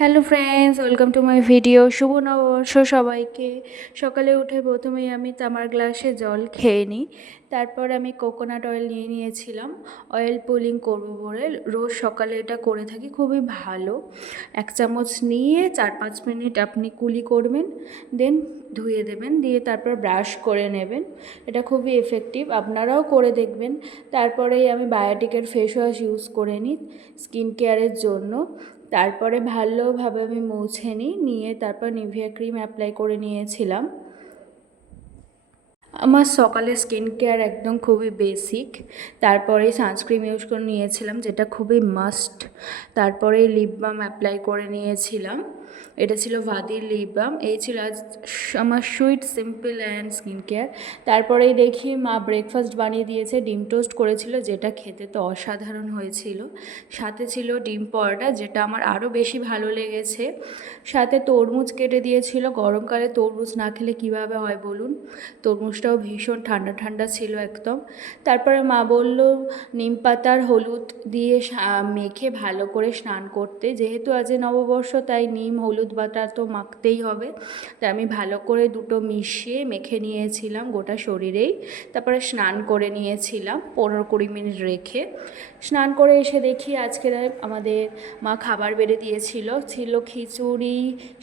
Hello friends welcome to my video শুভ নববর্ষ সবাইকে। সকালে উঠে প্রথমেই আমি তামার গ্লাসে জল খেয়ে নিই। তারপর আমি কোকোনাট অয়েল নিয়ে নিয়েছিলাম। অয়েল পুলিং করব বলে। রোজ সকালে এটা করে থাকি, খুবই ভালো। এক চামচ নিয়ে চার পাঁচ মিনিট আপনি কুলি করবেন, দেন ধুয়ে দেবেন, দিয়ে তারপর ব্রাশ করে নেবেন। এটা খুবই এফেক্টিভ আপনারাও করে দেখবেন। তারপরেই আমি বায়োটিকের ফেস ওয়াশ ইউজ করে নিই স্কিন কেয়ারের জন্য। তারপরে ভালোভাবে আমি মুছে নিই, নিয়ে তারপর নিভিয়া ক্রিম অ্যাপ্লাই করে নিয়েছিলাম। আমার সকালে স্কিন কেয়ার একদম খুবই বেসিক তারপরে সানস্ক্রিন ইউজ করে নিয়েছিলাম, যেটা খুবই মাস্ট তারপরে লিপ বাম অ্যাপ্লাই করে নিয়েছিলাম। এটা ছিল ভাদির লিপ বাম এই ছিল আজ আমার sweet simple and skin care তারপরেই দেখি মা ব্রেকফাস্ট বানিয়ে দিয়েছে, ডিম টোস্ট করেছিল, যেটা খেতে তো অসাধারণ হয়েছিল। সাথে ছিল ডিম পরোটা, যেটা আমার আরও বেশি ভালো লেগেছে। সাথে তরমুজ কেটে দিয়েছিল, গরমকালে তরমুজ না খেলে কীভাবে হয় বলুন? তরমুজটাও ভীষণ ঠান্ডা ঠান্ডা ছিল একদম। তারপরে মা বলল, নিম পাতার হলুদ দিয়ে মেখে ভালো করে স্নান করতে। যেহেতু আজ নববর্ষ, তাই নিম হলুদ বাটা তো মাখতেই হবে। তাই আমি ভালো করে দুটো মিশিয়ে মেখে নিয়েছিলাম গোটা শরীরেই। তারপরে স্নান করে নিয়েছিলাম পনেরো কুড়ি মিনিট রেখে। স্নান করে এসে দেখি আজকে আমাদের মা খাবার বেড়ে দিয়েছিল। ছিল খিচুড়ি,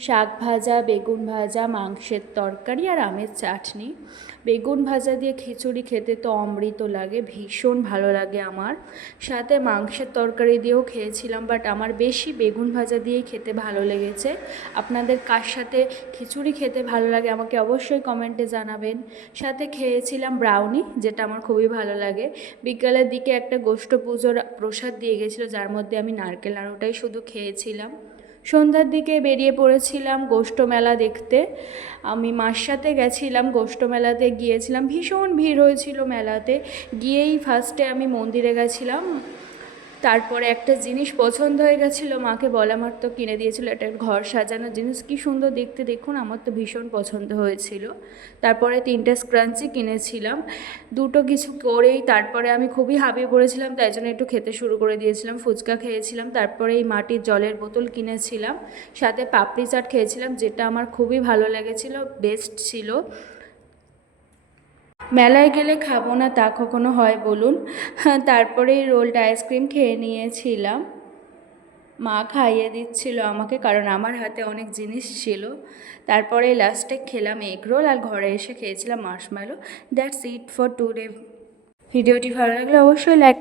শাক ভাজা, বেগুন ভাজা, মাংসের তরকারি আর আমের চাটনি। বেগুন ভাজা দিয়ে খিচুড়ি খেতে তো অমৃত লাগে, ভীষণ ভালো লাগে আমার। সাথে মাংসের তরকারি দিয়েও খেয়েছিলাম, বাট আমার বেশি বেগুন ভাজা দিয়েই খেতে ভালো লেগেছে। আপনাদের কার সাথে খিচুড়ি খেতে ভালো লাগে আমাকে অবশ্যই কমেন্টে জানাবেন। সাথে খেয়েছিলাম ব্রাউনি যেটা আমার খুবই ভালো লাগে। বিকালের দিকে একটা গোষ্ঠ পুজোর প্রসাদ দিয়ে গেছিল, যার মধ্যে আমি নারকেল নাড়ুটাই শুধু খেয়েছিলাম। সন্ধ্যার দিকে বেরিয়ে পড়েছিলাম গোষ্ঠ মেলা দেখতে। আমি মার সাথে গেছিলাম, গোষ্ঠ মেলাতে গিয়েছিলাম। ভীষণ ভিড় হয়েছিল মেলাতে। গিয়েই ফার্স্টে আমি মন্দিরে গেছিলাম। তারপরে একটা জিনিস পছন্দ হয়ে গেছিল, মাকে বলা মার তো কিনে দিয়েছিল একটা ঘর সাজানোর জিনিস। কি সুন্দর দেখতে, দেখুন, আমার তো ভীষণ পছন্দ হয়েছিল। তারপরে তিনটে স্ক্রাঞ্চি কিনেছিলাম। দুটো কিছু করেই তারপরে আমি খুবই হাবিয়ে পড়েছিলাম, তাই জন্য একটু খেতে শুরু করে দিয়েছিলাম, ফুচকা খেয়েছিলাম। তারপরে এই মাটির জলের বোতল কিনেছিলাম। সাথে পাপড়ি চাট খেয়েছিলাম, যেটা আমার খুবই ভালো লেগেছিলো বেস্ট ছিল। মেলায় গেলে খাব না তা কখনো হয় বলুন? তারপরে রোলড আইসক্রিম খেয়ে নিয়েছিলাম। মা খাইয়ে দিচ্ছিল আমাকে, কারণ আমার হাতে অনেক জিনিস ছিল। তারপরে লাস্টে খেলাম এগ রোল আর ঘরে এসে খেয়েছিলাম marshmallow that's it for today. ভিডিওটি ভালো লাগলে অবশ্যই লাইক